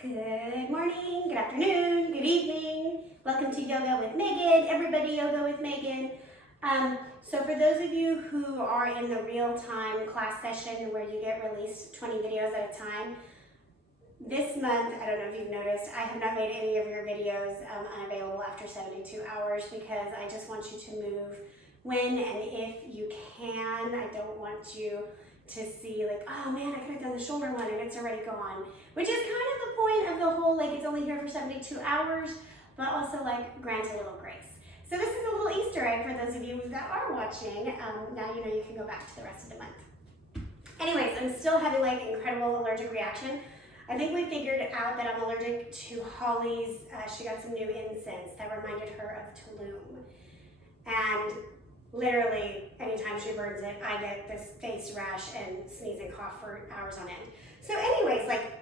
Good morning, good afternoon, good evening. Welcome to Yoga with Megan, Everybody Yoga with Megan. So for those of you who are in the real-time class session where you get released 20 videos at a time, this month, I don't know if you've noticed, I have not made any of your videos unavailable after 72 hours because I just want you to move when and if you can. I don't want you to see like, oh man, I could have done the shoulder one and it's already gone, which is kind of the point of the whole, like it's only here for 72 hours, but also like grant a little grace. So this is a little Easter egg for those of you that are watching. Now you know you can go back to the rest of the month. Anyways, I'm still having like incredible allergic reaction. I think we figured out that I'm allergic to Holly's, she got some new incense that reminded her of Tulum. And literally, anytime she burns it, I get this face rash and sneeze and cough for hours on end. So anyways, like,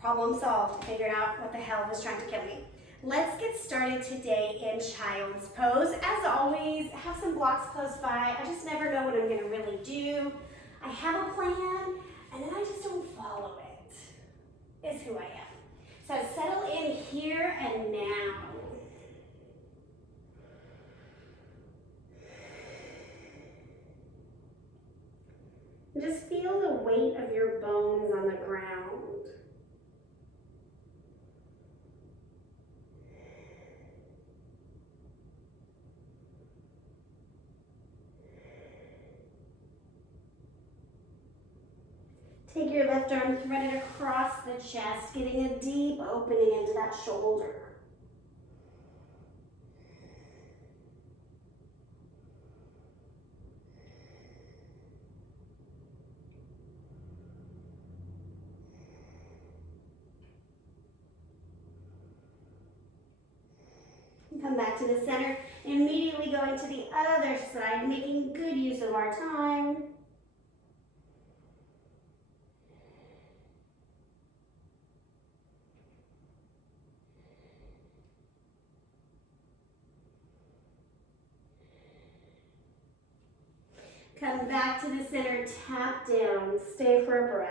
problem solved. Figured out what the hell was trying to kill me. Let's get started today in child's pose. As always, have some blocks close by. I just never know what I'm gonna really do. I have a plan, and then I just don't follow it, is who I am. So settle in here and now. Just feel the weight of your bones on the ground. Take your left arm, thread it across the chest, getting a deep opening into that shoulder. Come back to the center, immediately going to the other side, making good use of our time. Come back to the center, tap down, stay for a breath.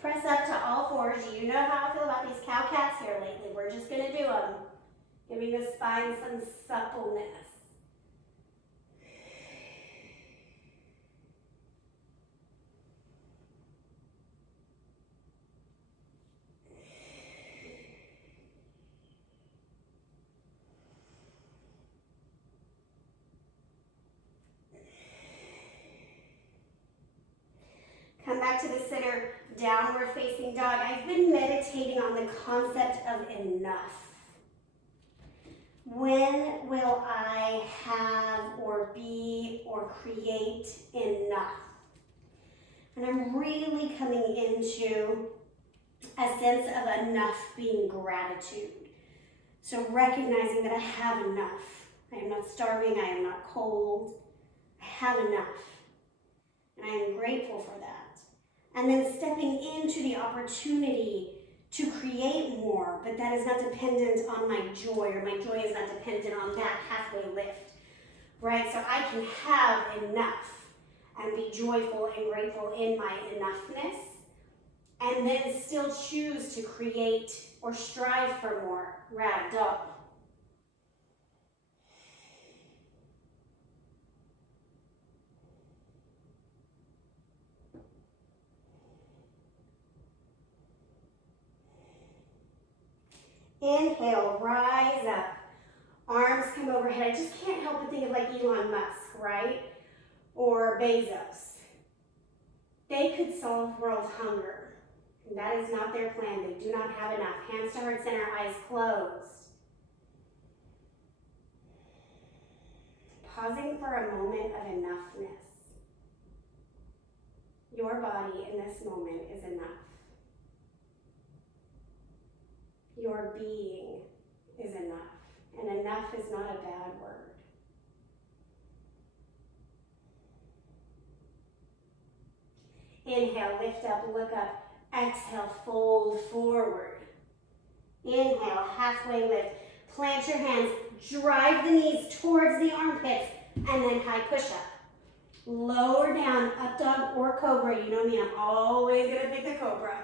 Press up to all fours. You know how I feel about these cow cats here lately. We're just gonna do them. Giving the spine some suppleness. Come back to the center, downward facing dog. I've been meditating on the concept of enough. When will I have or be or create enough? And I'm really coming into a sense of enough being gratitude. So recognizing that I have enough. I am not starving, I am not cold. I have enough. And I am grateful for that. And then stepping into the opportunity to create more, but that is not dependent on my joy, or my joy is not dependent on that halfway lift, right? So I can have enough and be joyful and grateful in my enoughness, and then still choose to create or strive for more, ragdoll. Inhale, rise up. Arms come overhead. I just can't help but think of like Elon Musk, right? Or Bezos. They could solve world hunger. And that is not their plan. They do not have enough. Hands to heart center, eyes closed. Pausing for a moment of enoughness. Your body in this moment is enough. Your being is enough, and enough is not a bad word. Inhale, lift up, look up. Exhale, fold forward. Inhale, halfway lift. Plant your hands, drive the knees towards the armpits, and then high push up. Lower or cobra. You know me, I'm always gonna pick the cobra.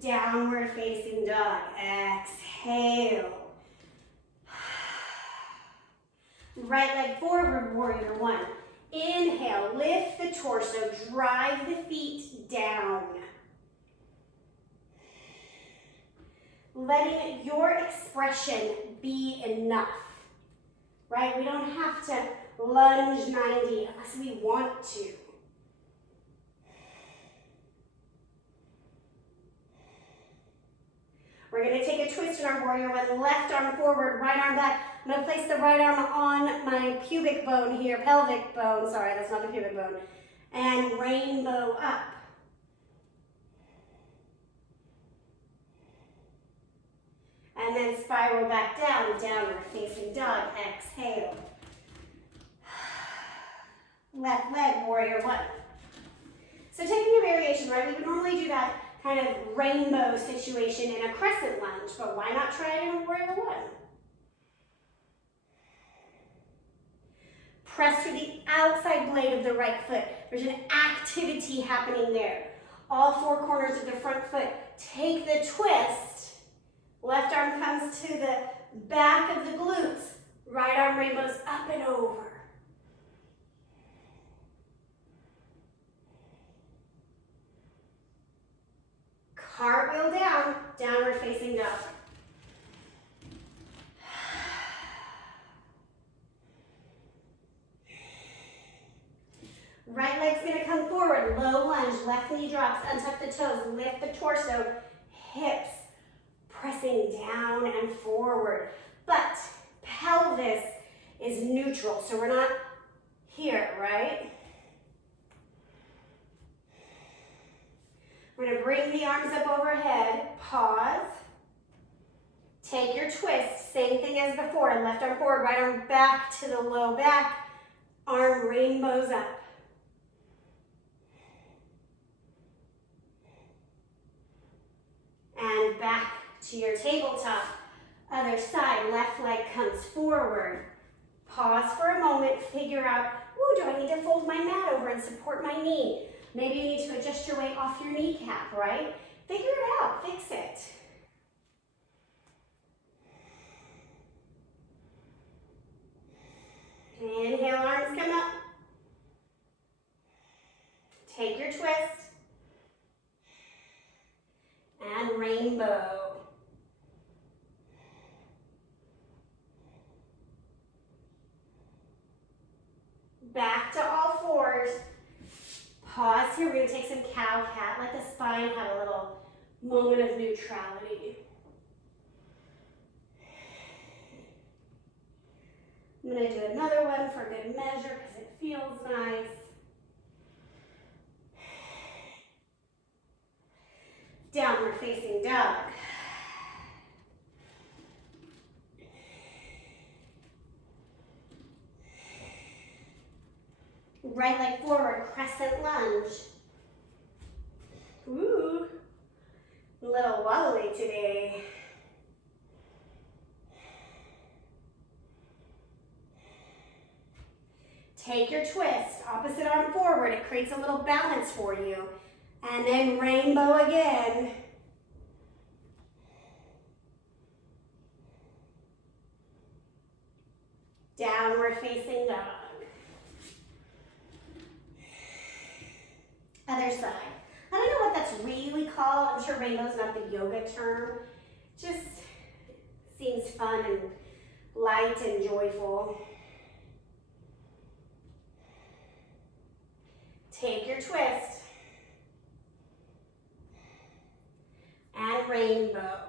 Downward facing dog. Exhale. Right leg forward, warrior one. Inhale, lift the torso, drive the feet down. Letting your expression be enough, right? We don't have to lunge 90 unless we want to. We're going to take a twist in our warrior one. Left arm forward, right arm back. I'm going to place the right arm on my pubic bone here, pelvic bone. Sorry, that's not the pubic bone. And rainbow up. And then spiral back down, downward facing dog. Exhale. Left leg, warrior one. So taking a variation, right? We would normally do that kind of rainbow situation in a crescent lunge, but why not try it in a warrior one? Press through the outside blade of the right foot. There's an activity happening there. All four corners of the front foot. Take the twist. Left arm comes to the back of the glutes. Right arm rainbows up and over. Cartwheel down, downward facing dog. Right leg's gonna come forward, low lunge, left knee drops, untuck the toes, lift the torso, hips pressing down and forward. But pelvis is neutral, so we're not here, right? We're gonna bring the arms up overhead, pause. Take your twist, same thing as before, left arm forward, right arm back to the low back, arm rainbows up. And back to your tabletop. Other side, left leg comes forward. Pause for a moment, figure out, ooh, do I need to fold my mat over and support my knee? Maybe you need to adjust your weight off your kneecap, right? Figure it out, fix it. Inhale, arms come up. Take your twist. And rainbow. Back to all fours. Pause here. We're going to take some cow-cat. Let the spine have a little moment of neutrality. I'm going to do another one for good measure because it feels nice. Downward facing dog. Right leg forward, crescent lunge. Ooh, a little wobbly today. Take your twist, opposite arm forward. It creates a little balance for you. And then rainbow again. Downward facing dog. Other side. I don't know what that's really called. I'm sure rainbow's not the yoga term. Just seems fun and light and joyful. Take your twist. And rainbow.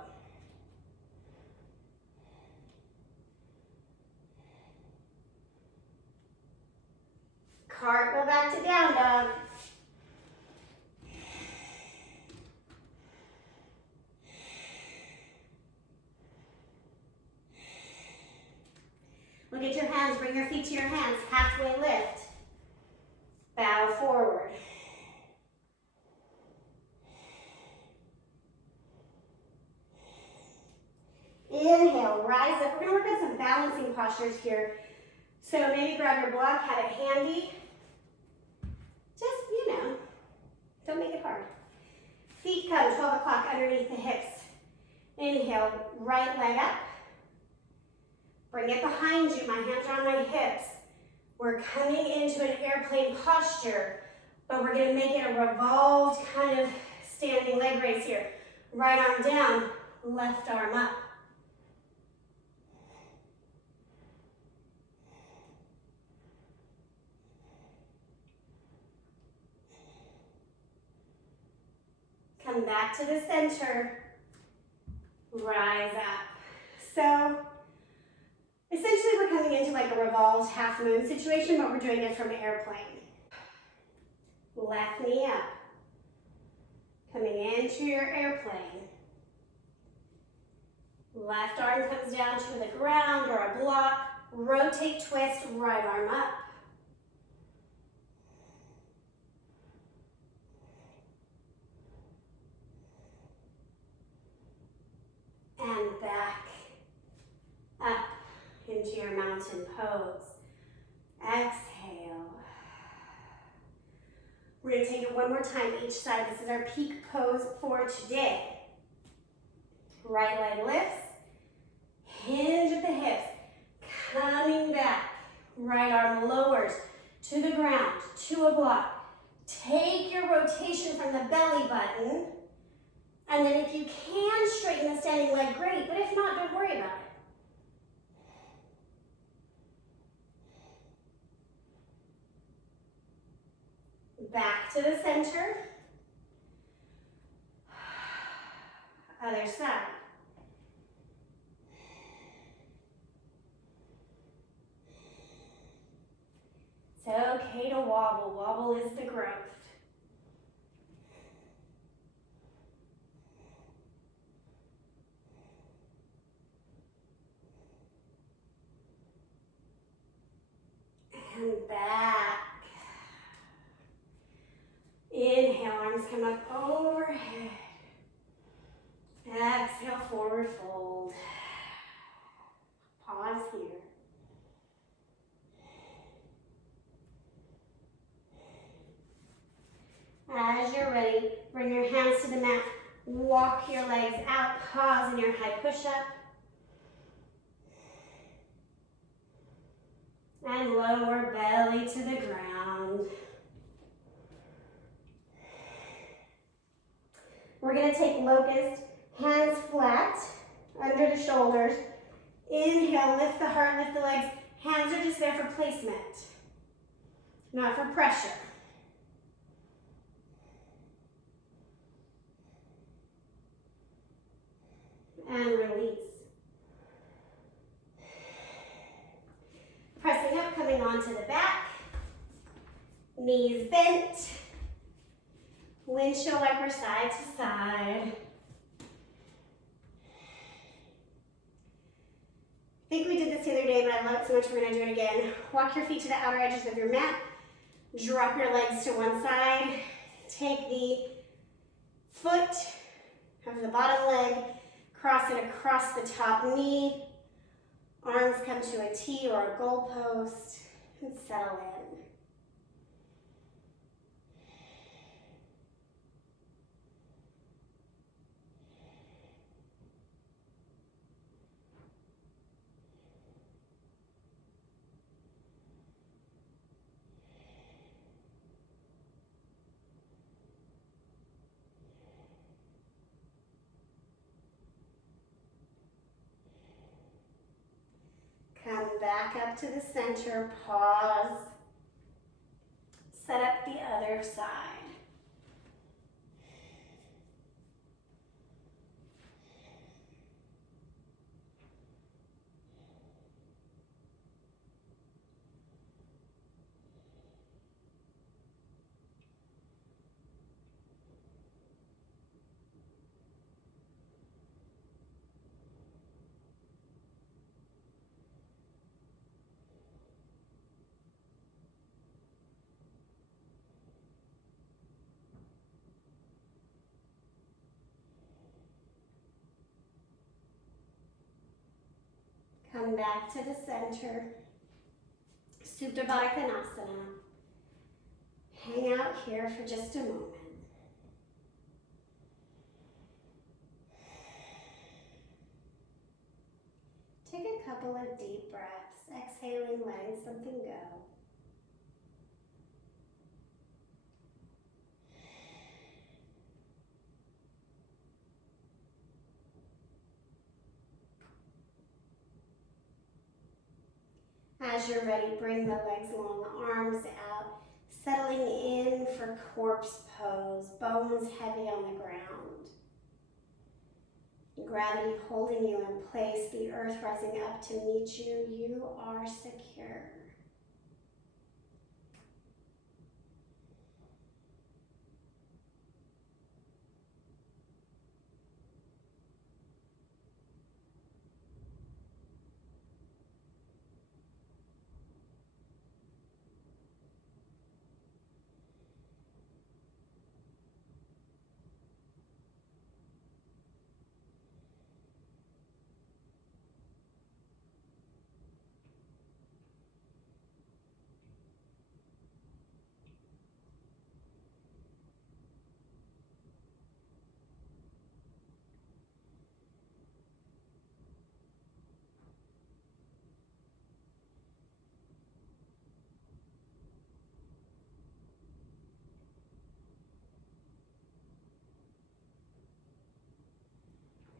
Cartwheel back to down dog. Look at your hands, bring your feet to your hands, halfway lift. Bow forward. Inhale, rise up. We're going to work on some balancing postures here. So maybe grab your block, have it handy. Don't make it hard. Feet come 12 o'clock underneath the hips. Inhale, right leg up. Bring it behind you. My hands are on my hips. We're coming into an airplane posture, but we're going to make it a revolved kind of standing leg raise here. Right arm down, left arm up. Come back to the center, rise up. So essentially we're coming into like a revolved half moon situation, but we're doing it from airplane. Left knee up, coming into your airplane. Left arm comes down to the ground or a block, rotate, twist, right arm up. And back up into your mountain pose. Exhale. We're going to take it one more time each side. This is our peak pose for today. Right leg lifts, hinge at the hips, coming back. Right arm lowers to the ground, to a block. Take your rotation from the belly button. And then if you can straighten the standing leg, great, but if not, don't worry about it. Back to the center. Other side. It's okay to wobble. Wobble is the growth. And back. Inhale, arms come up overhead. Exhale, forward fold. Pause here. As you're ready, bring your hands to the mat. Walk your legs out. Pause in your high push-up. And lower belly to the ground. We're going to take locust, hands flat, under the shoulders. Inhale, lift the heart, lift the legs. Hands are just there for placement, not for pressure. And release. Pressing up, coming onto the back. Knees bent. Windshield wiper side to side. I think we did this the other day, but I love it so much we're going to do it again. Walk your feet to the outer edges of your mat. Drop your legs to one side. Take the foot of the bottom leg, cross it across the top knee. Arms come to a T or a goalpost and settle in. Come back up to the center, pause. Set up the other side. Come back to the center. Supta Baddha Konasana. Hang out here for just a moment. Take a couple of deep breaths, exhaling, letting something go. As you're ready, bring the legs long, arms out, settling in for corpse pose, bones heavy on the ground. Gravity holding you in place, the earth rising up to meet you. You are secure.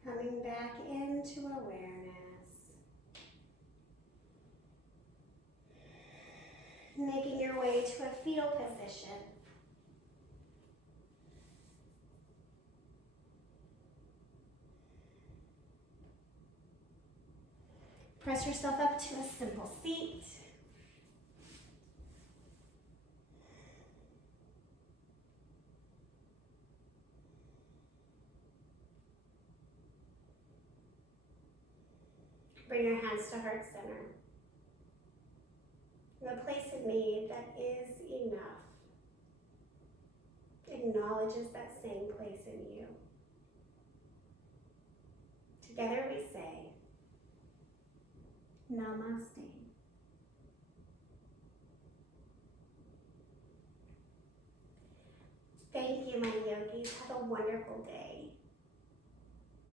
Coming back into awareness. Making your way to a fetal position. Press yourself up to a simple seat. Bring your hands to heart center. The place in me that is enough acknowledges that same place in you. Together we say, Namaste. Thank you, my yogis. Have a wonderful day.